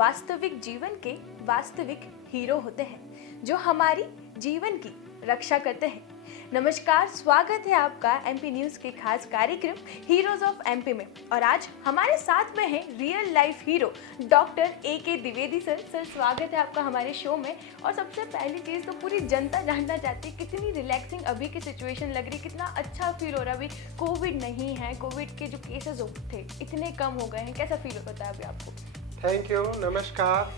वास्तविक जीवन के वास्तविक हीरो होते हैं जो हमारी जीवन की रक्षा करते हैं। नमस्कार, स्वागत है आपका एमपी न्यूज़ के खास कार्यक्रम हीरोज ऑफ एमपी में। और आज हमारे साथ में है real life hero doctor A K. Dwivedi sir. स्वागत है आपका हमारे शो में। और सबसे पहली चीज़ तो पूरी जनता जानना चाहती है कितनी रिलैक्सिंग अभी की सिचुएशन लग रही है, कितना अच्छा फील हो रहा है। अभी कोविड नहीं है, कोविड के जो केसेस थे इतने कम हो गए हैं, कैसा फील होता है अभी आपको? थैंक यू, नमस्कार।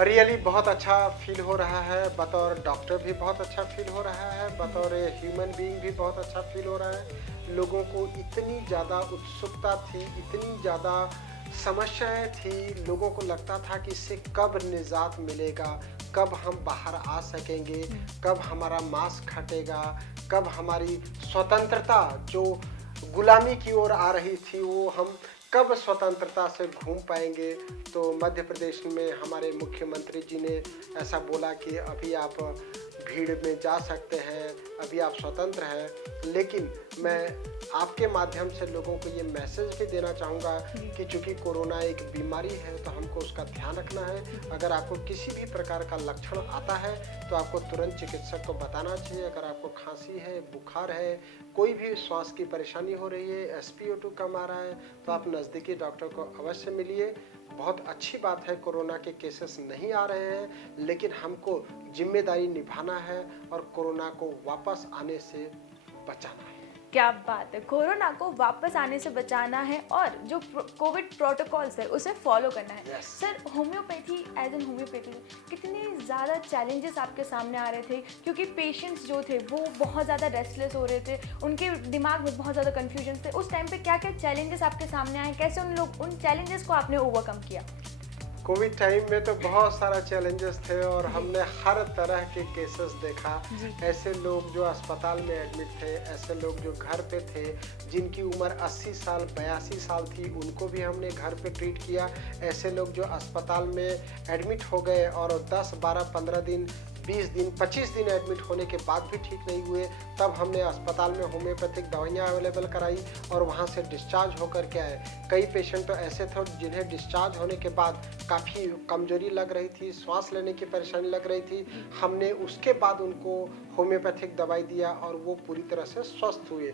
रियली बहुत अच्छा फील हो रहा है, बतौर डॉक्टर भी बहुत अच्छा फील हो रहा है, बतौर ह्यूमन बीइंग भी बहुत अच्छा फील हो रहा है। लोगों को इतनी ज़्यादा उत्सुकता थी, इतनी ज़्यादा समस्याएं थी, लोगों को लगता था कि इससे कब निजात मिलेगा, कब हम बाहर आ सकेंगे, कब हमारा मास्क हटेगा, कब हमारी स्वतंत्रता जो गुलामी की ओर आ रही थी वो हम कब स्वतंत्रता से घूम पाएंगे। तो मध्य प्रदेश में हमारे मुख्यमंत्री जी ने ऐसा बोला कि अभी आप भीड़ में जा सकते हैं, अभी आप स्वतंत्र हैं। लेकिन मैं आपके माध्यम से लोगों को ये मैसेज भी देना चाहूँगा कि चूँकि कोरोना एक बीमारी है तो हमको उसका ध्यान रखना है। अगर आपको किसी भी प्रकार का लक्षण आता है तो आपको तुरंत चिकित्सक को बताना चाहिए। अगर आपको खांसी है, बुखार है, कोई भी श्वास की परेशानी हो रही है, SpO2 कम आ रहा है, तो आप नज़दीकी डॉक्टर को अवश्य मिलिए। बहुत अच्छी बात है कोरोना के केसेस नहीं आ रहे हैं, लेकिन हमको जिम्मेदारी निभाना है और कोरोना को वापस आने से बचाना है। क्या बात है, कोरोना को वापस आने से बचाना है और जो कोविड प्रोटोकॉल्स है उसे फॉलो करना है। Yes. Sir, homeopathy as an homeopathy कितने ज़्यादा चैलेंजेस आपके सामने आ रहे थे, क्योंकि पेशेंट्स जो थे वो बहुत ज़्यादा रेस्टलेस हो रहे थे, उनके दिमाग में बहुत ज़्यादा कन्फ्यूजन थे। उस टाइम पे क्या क्या चैलेंजेस आपके सामने आए, कैसे उन चैलेंजेस को आपने ओवरकम किया? कोविड टाइम में तो बहुत सारा चैलेंजेस थे और हमने हर तरह के केसेस देखा। ऐसे लोग जो अस्पताल में एडमिट थे, ऐसे लोग जो घर पे थे, जिनकी उम्र 80 साल 82 साल थी, उनको भी हमने घर पे ट्रीट किया। ऐसे लोग जो अस्पताल में एडमिट हो गए और 10, 12, 15 दिन, 20 दिन, 25 दिन एडमिट होने के बाद भी ठीक नहीं हुए, तब हमने अस्पताल में होम्योपैथिक दवाइयाँ अवेलेबल कराई और वहाँ से डिस्चार्ज होकर के आए। कई पेशेंट तो ऐसे थे जिन्हें डिस्चार्ज होने के बाद काफ़ी कमजोरी लग रही थी, सांस लेने की परेशानी लग रही थी। हमने उसके बाद उनको होम्योपैथिक दवाई दिया और वो पूरी तरह से स्वस्थ हुए।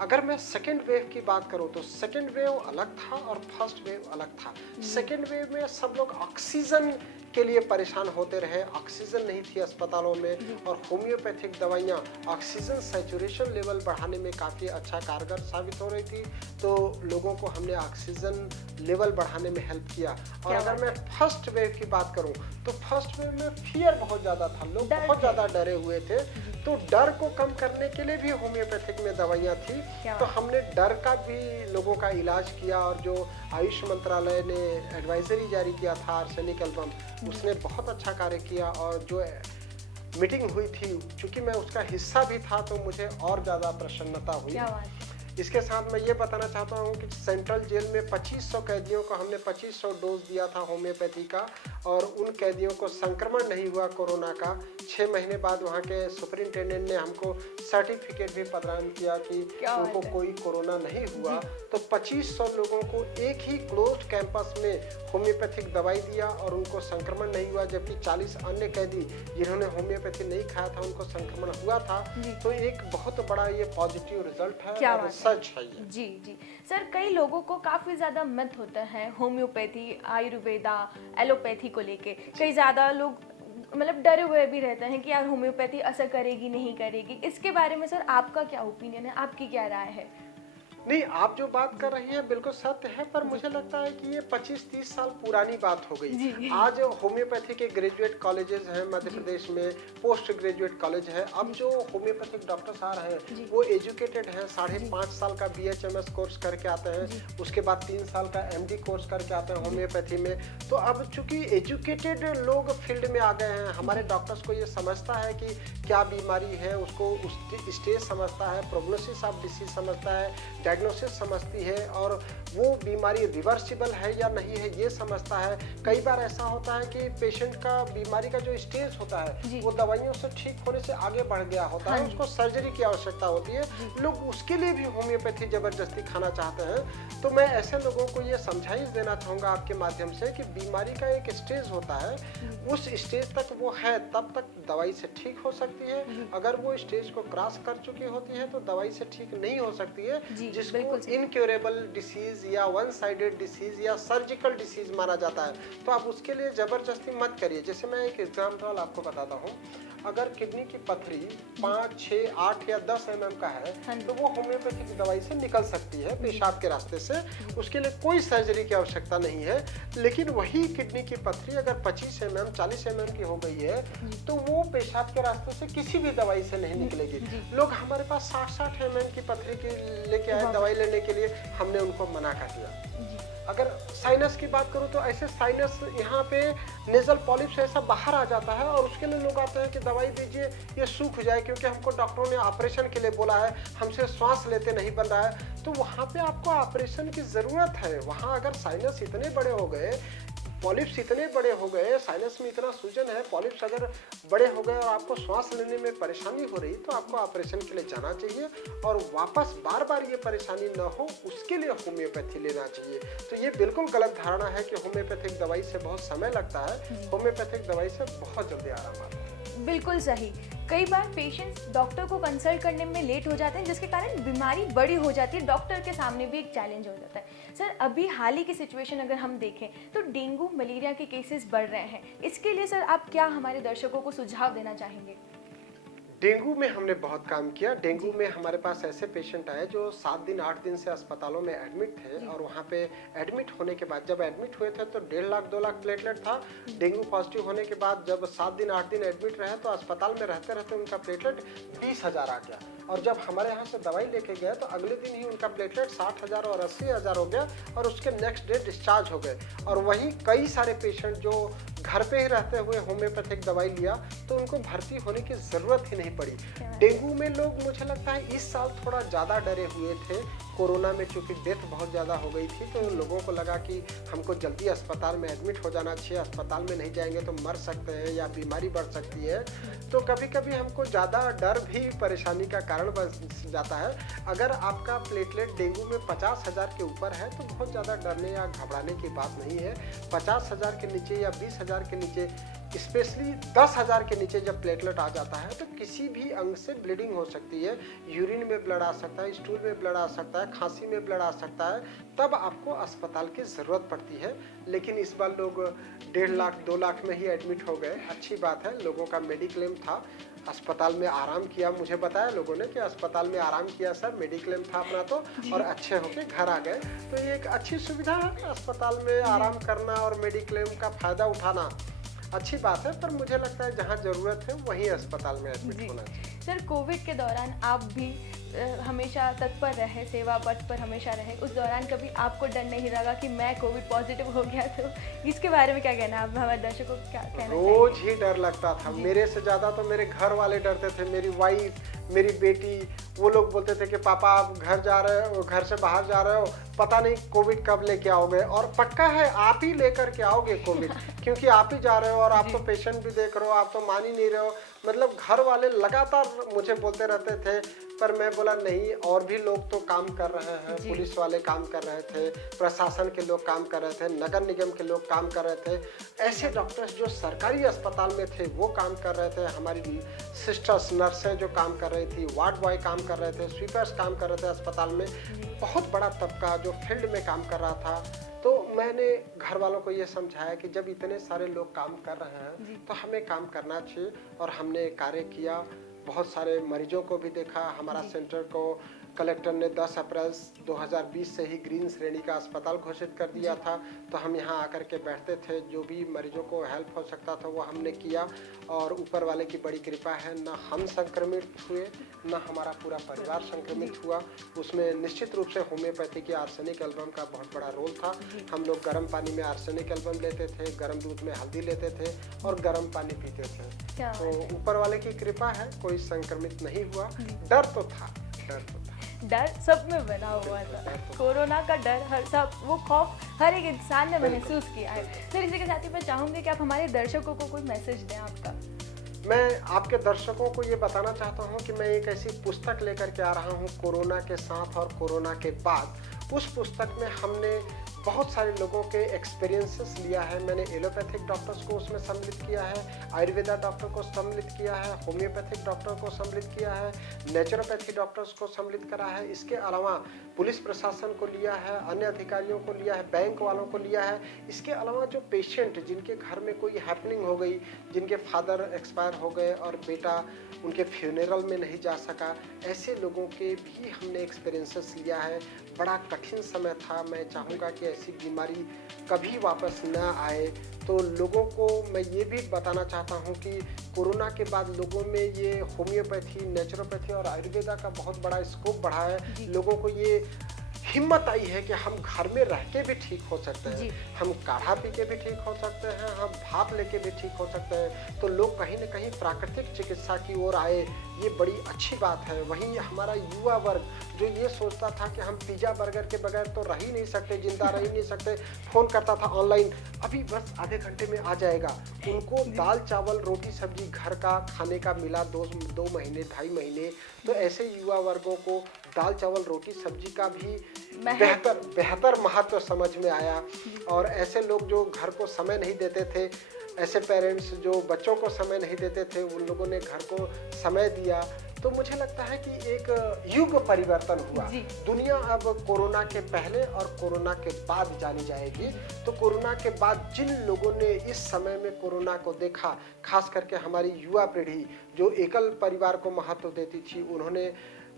अगर मैं सेकेंड वेव की बात करूं तो सेकेंड वेव अलग था और फर्स्ट वेव अलग था। सेकेंड वेव में सब लोग ऑक्सीजन के लिए परेशान होते रहे, ऑक्सीजन नहीं थी अस्पतालों में, और होम्योपैथिक दवाइयाँ ऑक्सीजन सैचुरेशन लेवल बढ़ाने में काफ़ी अच्छा कारगर साबित हो रही थी। तो लोगों को हमने ऑक्सीजन लेवल बढ़ाने में हेल्प किया। और अगर मैं फर्स्ट वेव की बात करूं तो फर्स्ट वेव में फियर बहुत ज़्यादा था, लोग बहुत ज़्यादा डरे हुए थे। तो डर को कम करने के लिए भी होम्योपैथिक में दवाइयाँ थी, तो हमने डर का भी लोगों का इलाज किया। और जो आयुष मंत्रालय ने एडवाइजरी जारी किया था आर्सेनिक एल्बम, उसने बहुत अच्छा कार्य किया। और जो मीटिंग हुई थी, चूँकि मैं उसका हिस्सा भी था, तो मुझे और ज़्यादा प्रसन्नता हुई। इसके साथ मैं ये बताना चाहता हूँ कि सेंट्रल जेल में 2500 कैदियों को हमने 2500 डोज दिया था होम्योपैथी का, और उन कैदियों को संक्रमण नहीं हुआ कोरोना का। 6 महीने बाद वहाँ के सुपरिंटेंडेंट ने हमको सर्टिफिकेट भी प्रदान किया कि उनको कोई कोरोना नहीं हुआ। तो 2500 लोगों को एक ही क्लोज्ड कैंपस में होम्योपैथिक दवाई दिया और उनको संक्रमण नहीं हुआ, जबकि 40 अन्य कैदी जिन्होंने होम्योपैथी नहीं खाया था उनको संक्रमण हुआ था। तो एक बहुत बड़ा ये पॉजिटिव रिजल्ट है और सच है ये। जी सर, कई लोगों को काफ़ी ज़्यादा मिथ होता है होम्योपैथी, आयुर्वेदा, एलोपैथी को लेके। कई ज़्यादा लोग मतलब डरे हुए भी रहते हैं कि यार होम्योपैथी असर करेगी नहीं करेगी। इसके बारे में सर आपका क्या ओपिनियन है, आपकी क्या राय है? नहीं, आप जो बात कर रही हैं बिल्कुल सत्य है, पर मुझे लगता है कि ये 25-30 साल पुरानी बात हो गई। आज होम्योपैथी के ग्रेजुएट कॉलेजेस हैं मध्य प्रदेश में, पोस्ट ग्रेजुएट कॉलेज है। अब जो होम्योपैथिक डॉक्टर्स आ रहे हैं वो एजुकेटेड हैं, 5.5 साल का BHMS कोर्स करके आते हैं, उसके बाद 3 साल का MD कोर्स करके आते हैं होम्योपैथी में। तो अब चूंकि एजुकेटेड लोग फील्ड में आ गए हैं, हमारे डॉक्टर्स को ये समझता है कि क्या बीमारी है, उसको स्टेज समझता है, प्रोग्नोसिस ऑफ डिसीज समझता है, डायग्नोसिस समझती है और वो बीमारी रिवर्सिबल है या नहीं है ये समझता है। कई बार ऐसा होता है कि पेशेंट का बीमारी का जो स्टेज होता है वो दवाइयों से ठीक होने से आगे बढ़ गया होता है, उसको सर्जरी की आवश्यकता होती है, लोग उसके लिए भी होम्योपैथी जबरदस्ती खाना चाहते हैं। तो मैं ऐसे लोगों को ये समझाइश देना चाहूँगा आपके माध्यम से कि बीमारी का एक स्टेज होता है, उस स्टेज तक वो है तब तक दवाई से ठीक हो सकती है। अगर वो स्टेज को क्रॉस कर चुकी होती है तो दवाई से ठीक नहीं हो सकती है, जिसको इनक्योरेबल डिसीज या वन साइडेड डिसीज या सर्जिकल डिसीज माना जाता है। तो आप उसके लिए जबरदस्ती मत करिए। जैसे मैं एक एग्जाम्पल आपको बताता हूँ, अगर किडनी की पथरी 5, 6, 8 या 10 mm का है तो वो होम्योपैथी की दवाई से निकल सकती है पेशाब के रास्ते से, उसके लिए कोई सर्जरी की आवश्यकता नहीं है। लेकिन वही किडनी की पथरी अगर 25 mm 40 mm की हो गई है तो वो पेशाब के रास्ते से किसी भी दवाई से नहीं निकलेगी। लोग हमारे पास 60 mm की पथरी की लेके आए दवाई लेने के लिए, हमने उनको मना कर दिया। अगर साइनस की बात करूं तो ऐसे साइनस यहाँ पे नेजल पॉलिप से ऐसा बाहर आ जाता है और उसके लिए लोग आते हैं कि दवाई दीजिए ये सूख जाए, क्योंकि हमको डॉक्टरों ने ऑपरेशन के लिए बोला है, हमसे श्वास लेते नहीं बन रहा है। तो वहाँ पे आपको ऑपरेशन की ज़रूरत है। वहाँ अगर साइनस इतने बड़े हो गए, पॉलिप्स इतने बड़े हो गए, साइनस में इतना सूजन है, पॉलिप्स अगर बड़े हो गए और आपको श्वास लेने में परेशानी हो रही तो आपको ऑपरेशन के लिए जाना चाहिए और वापस बार बार ये परेशानी न हो उसके लिए होम्योपैथी लेना चाहिए। तो ये बिल्कुल गलत धारणा है कि होम्योपैथिक दवाई से बहुत समय लगता है। होम्योपैथिक दवाई से बहुत जल्दी आराम आता है। बिल्कुल सही। कई बार पेशेंट्स डॉक्टर को कंसल्ट करने में लेट हो जाते हैं, जिसके कारण बीमारी बड़ी हो जाती है, डॉक्टर के सामने भी एक चैलेंज हो जाता है। सर, अभी हाल ही की सिचुएशन अगर हम देखें तो डेंगू मलेरिया के केसेस बढ़ रहे हैं, इसके लिए सर आप क्या हमारे दर्शकों को सुझाव देना चाहेंगे? डेंगू में हमने बहुत काम किया। डेंगू में हमारे पास ऐसे पेशेंट आए जो 7 दिन 8 दिन से अस्पतालों में एडमिट थे और वहाँ पे एडमिट होने के बाद जब एडमिट हुए थे तो 1.5 लाख 2 लाख प्लेटलेट था। डेंगू पॉजिटिव होने के बाद जब 7 दिन 8 दिन एडमिट रहे तो अस्पताल में रहते रहते उनका प्लेटलेट 20,000 आ गया और जब हमारे यहाँ से दवाई लेके गए तो अगले दिन ही उनका प्लेटलेट 60,000 और 80,000 हो गया और उसके नेक्स्ट डे डिस्चार्ज हो गए। और वहीं कई सारे पेशेंट जो घर पे ही रहते हुए होम्योपैथिक दवाई लिया तो उनको भर्ती होने की ज़रूरत ही नहीं पड़ी। डेंगू में लोग मुझे लगता है इस साल थोड़ा ज़्यादा डरे हुए थे। कोरोना में चूंकि डेथ बहुत ज़्यादा हो गई थी तो लोगों को लगा कि हमको जल्दी अस्पताल में एडमिट हो जाना चाहिए, अस्पताल में नहीं जाएंगे तो मर सकते हैं या बीमारी बढ़ सकती है। तो कभी कभी हमको ज़्यादा डर भी परेशानी का कारण बन जाता है। अगर आपका प्लेटलेट डेंगू में 50,000 के ऊपर है तो बहुत ज़्यादा डरने या घबराने की बात नहीं है। 50,000 के नीचे या 20,000 के नीचे, स्पेशली 10,000 के नीचे जब प्लेटलेट आ जाता है तो किसी भी अंग से ब्लीडिंग हो सकती है। यूरिन में ब्लड आ सकता है, स्टूल में ब्लड आ सकता है, खांसी में ब्लड आ सकता है, तब आपको अस्पताल की ज़रूरत पड़ती है। लेकिन इस बार लोग 1.5 लाख 2 लाख में ही एडमिट हो गए। अच्छी बात है, लोगों का मेडिक्लेम था, अस्पताल में आराम किया। मुझे बताया लोगों ने कि अस्पताल में आराम किया सर, मेडिक्लेम था अपना तो, और अच्छे होके घर आ गए। तो ये एक अच्छी सुविधा है, अस्पताल में आराम करना और मेडिक्लेम का फ़ायदा उठाना अच्छी बात है। पर मुझे लगता है जहाँ ज़रूरत है वहीं अस्पताल में एडमिट होना चाहिए। सर, कोविड के दौरान आप भी हमेशा तत्पर रहे, सेवा पथ पर हमेशा रहे, उस दौरान कभी आपको डर नहीं लगा कि मैं कोविड पॉजिटिव हो गया? तो इसके बारे में क्या कहना है आप हमारे दर्शकों को, क्या कहना चाहिए? रोज ही डर लगता था। मेरे से ज़्यादा तो मेरे घर वाले डरते थे, मेरी वाइफ, मेरी बेटी। वो लोग बोलते थे कि पापा आप घर जा रहे हो, घर से बाहर जा रहे हो, पता नहीं कोविड कब लेके आओगे। और पक्का है आप ही लेकर के आओगे कोविड, क्योंकि आप ही जा रहे हो और आप तो पेशेंट भी देख रहे हो, आप तो मान ही नहीं रहे हो। मतलब घर वाले लगातार मुझे बोलते रहते थे, पर मैं बोला नहीं, और भी लोग तो काम कर रहे हैं, पुलिस वाले काम कर रहे थे, प्रशासन के लोग काम कर रहे थे, नगर निगम के लोग काम कर रहे थे। ऐसे डॉक्टर्स जो सरकारी अस्पताल में थे वो काम कर रहे थे, हमारी सिस्टर्स नर्सें जो काम कर रही थी, वार्ड बॉय काम कर रहे थे, स्वीपर्स काम कर रहे थे अस्पताल में, बहुत बड़ा तबका जो फील्ड में काम कर रहा था। तो मैंने घर वालों को ये समझाया कि जब इतने सारे लोग काम कर रहे हैं तो हमें काम करना चाहिए, और हमने कार्य किया। बहुत सारे मरीजों को भी देखा। हमारा सेंटर को कलेक्टर ने 10 अप्रैल 2020 से ही ग्रीन श्रेणी का अस्पताल घोषित कर दिया था। तो हम यहाँ आकर के बैठते थे, जो भी मरीजों को हेल्प हो सकता था वो हमने किया। और ऊपर वाले की बड़ी कृपा है, न हम संक्रमित हुए न हमारा पूरा परिवार संक्रमित हुआ। उसमें निश्चित रूप से होम्योपैथी की आर्सेनिक एल्बम का बहुत बड़ा रोल था। हम लोग गर्म पानी में आर्सेनिक एल्बम लेते थे, गर्म दूध में हल्दी लेते थे और गर्म पानी पीते थे। तो ऊपर वाले की कृपा है, कोई संक्रमित नहीं हुआ। डर तो था, डर तो था। डर सब में बना हुआ था, कोरोना का डर हर सब वो खौफ हर एक इंसान ने महसूस किया है। सर इसी के साथ ही मैं चाहूँगी कि आप हमारे दर्शकों को कोई मैसेज दें आपका। मैं आपके दर्शकों को ये बताना चाहता हूँ कि मैं एक ऐसी पुस्तक लेकर के आ रहा हूँ कोरोना के साथ और कोरोना के बाद। उस पुस्तक में हमने बहुत सारे लोगों के एक्सपीरियंसेस लिया है। मैंने एलोपैथिक डॉक्टर्स को उसमें सम्मिलित किया है, आयुर्वेदा डॉक्टर को सम्मिलित किया है, होम्योपैथिक डॉक्टर को सम्मिलित किया है, नेचुरोपैथी डॉक्टर्स को सम्मिलित करा है। इसके अलावा पुलिस प्रशासन को लिया है, अन्य अधिकारियों को लिया है, बैंक वालों को लिया है। इसके अलावा जो पेशेंट जिनके घर में कोई हैपनिंग हो गई, जिनके फादर एक्सपायर हो गए और बेटा उनके फ्यूनरल में नहीं जा सका, ऐसे लोगों के भी हमने एक्सपीरियंसेस लिया है। बड़ा कठिन समय था। मैं चाहूँगा कि ऐसी बीमारी कभी वापस न आए। तो लोगों को मैं ये भी बताना चाहता हूँ कि कोरोना के बाद लोगों में ये होम्योपैथी, नेचुरोपैथी और आयुर्वेदा का बहुत बड़ा स्कोप बढ़ा है। लोगों को ये हिम्मत आई है कि हम घर में रह के भी ठीक हो सकते हैं, हम काढ़ा पी के भी ठीक हो सकते हैं, हम भाप लेके भी ठीक हो सकते हैं। तो लोग कहीं न कहीं प्राकृतिक चिकित्सा की ओर आए, ये बड़ी अच्छी बात है। वहीं हमारा युवा वर्ग जो ये सोचता था कि हम पिज़्ज़ा बर्गर के बगैर तो रह ही नहीं सकते, जिंदा रह ही नहीं सकते, फ़ोन करता था ऑनलाइन, अभी बस आधे घंटे में आ जाएगा। उनको दाल चावल रोटी सब्जी घर का खाने का मिला 2 महीने 2.5 महीने। तो ऐसे युवा वर्गों को दाल चावल रोटी सब्जी का भी बेहतर महत्व समझ में आया। और ऐसे लोग जो घर को समय नहीं देते थे, ऐसे पेरेंट्स जो बच्चों को समय नहीं देते थे, उन लोगों ने घर को समय दिया। तो मुझे लगता है कि एक युग परिवर्तन हुआ। दुनिया अब कोरोना के पहले और कोरोना के बाद जानी जाएगी। तो कोरोना के बाद जिन लोगों ने इस समय में कोरोना को देखा, खास करके हमारी युवा पीढ़ी जो एकल परिवार को महत्व देती थी, उन्होंने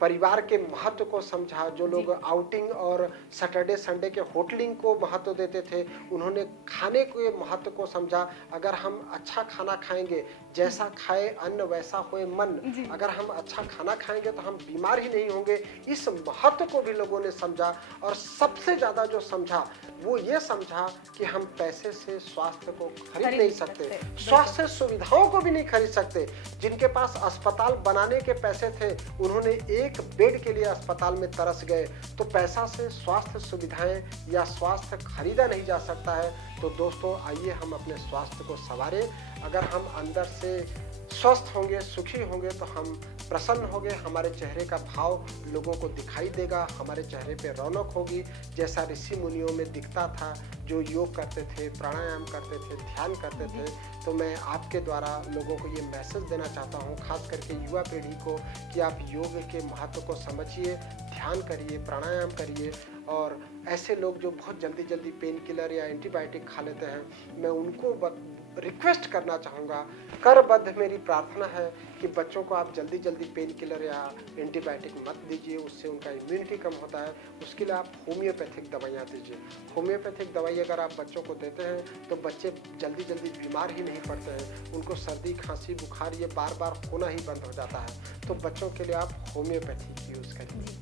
परिवार के महत्व को समझा। जो लोग आउटिंग और सैटरडे संडे के होटलिंग को महत्व देते थे, उन्होंने खाने के महत्व को समझा। अगर हम अच्छा खाना खाएंगे, जैसा खाए अन्न वैसा होए मन, अगर हम अच्छा खाना खाएंगे तो हम बीमार ही नहीं होंगे। इस महत्व को भी लोगों ने समझा। और सबसे ज़्यादा जो समझा वो ये समझा कि हम पैसे से स्वास्थ्य को खरीद नहीं सकते, स्वास्थ्य सुविधाओं को भी नहीं खरीद सकते। जिनके पास अस्पताल बनाने के पैसे थे, उन्होंने एक बेड के लिए अस्पताल में तरस गए। तो पैसा से स्वास्थ्य सुविधाएं या स्वास्थ्य खरीदा नहीं जा सकता है। तो दोस्तों आइए हम अपने स्वास्थ्य को संवारें। अगर हम अंदर से स्वस्थ होंगे, सुखी होंगे, तो हम प्रसन्न होंगे, हमारे चेहरे का भाव लोगों को दिखाई देगा, हमारे चेहरे पे रौनक होगी, जैसा ऋषि मुनियों में दिखता था, जो योग करते थे, प्राणायाम करते थे, ध्यान करते थे। तो मैं आपके द्वारा लोगों को ये मैसेज देना चाहता हूँ, खास करके युवा पीढ़ी को, कि आप योग के महत्व को समझिए, ध्यान करिए, प्राणायाम करिए। और ऐसे लोग जो बहुत जल्दी पेन किलर या एंटीबायोटिक खा लेते हैं, मैं उनको रिक्वेस्ट करना चाहूँगा, करबद्ध मेरी प्रार्थना है कि बच्चों को आप जल्दी पेन किलर या एंटीबायोटिक मत दीजिए, उससे उनका इम्यूनिटी कम होता है। उसके लिए आप होम्योपैथिक दवाइयाँ दीजिए। होम्योपैथिक दवाई अगर आप बच्चों को देते हैं तो बच्चे जल्दी बीमार ही नहीं पड़ते हैं। उनको सर्दी खांसी बुखार ये बार होना ही बंद हो जाता है। तो बच्चों के लिए आप होम्योपैथी यूज़ करिए।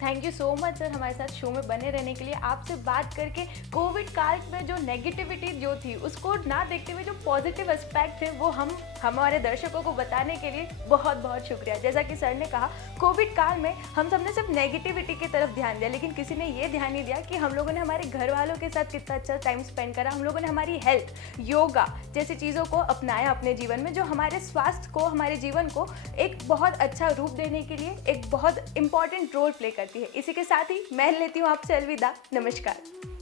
Thank you so much sir हमारे साथ शो में बने रहने के लिए। आपसे बात करके कोविड काल में जो नेगेटिविटी जो थी उसको ना देखते हुए जो पॉजिटिव एस्पेक्ट थे वो हम हमारे दर्शकों को बताने के लिए बहुत शुक्रिया। जैसा कि सर ने कहा, कोविड काल में हम सब ने सिर्फ नेगेटिविटी की तरफ ध्यान दिया, लेकिन किसी ने ये ध्यान नहीं दिया कि हम लोगों ने हमारे घर वालों के साथ कितना अच्छा टाइम स्पेंड करा। हम लोगों ने हमारी हेल्थ, योगा जैसी चीज़ों को अपनाया अपने जीवन में, जो हमारे स्वास्थ्य को, हमारे जीवन को एक बहुत अच्छा रूप देने के लिए एक बहुत इंपॉर्टेंट रोल प्ले करती है। इसी के साथ ही मैं लेती हूँ आपसे अलविदा। नमस्कार।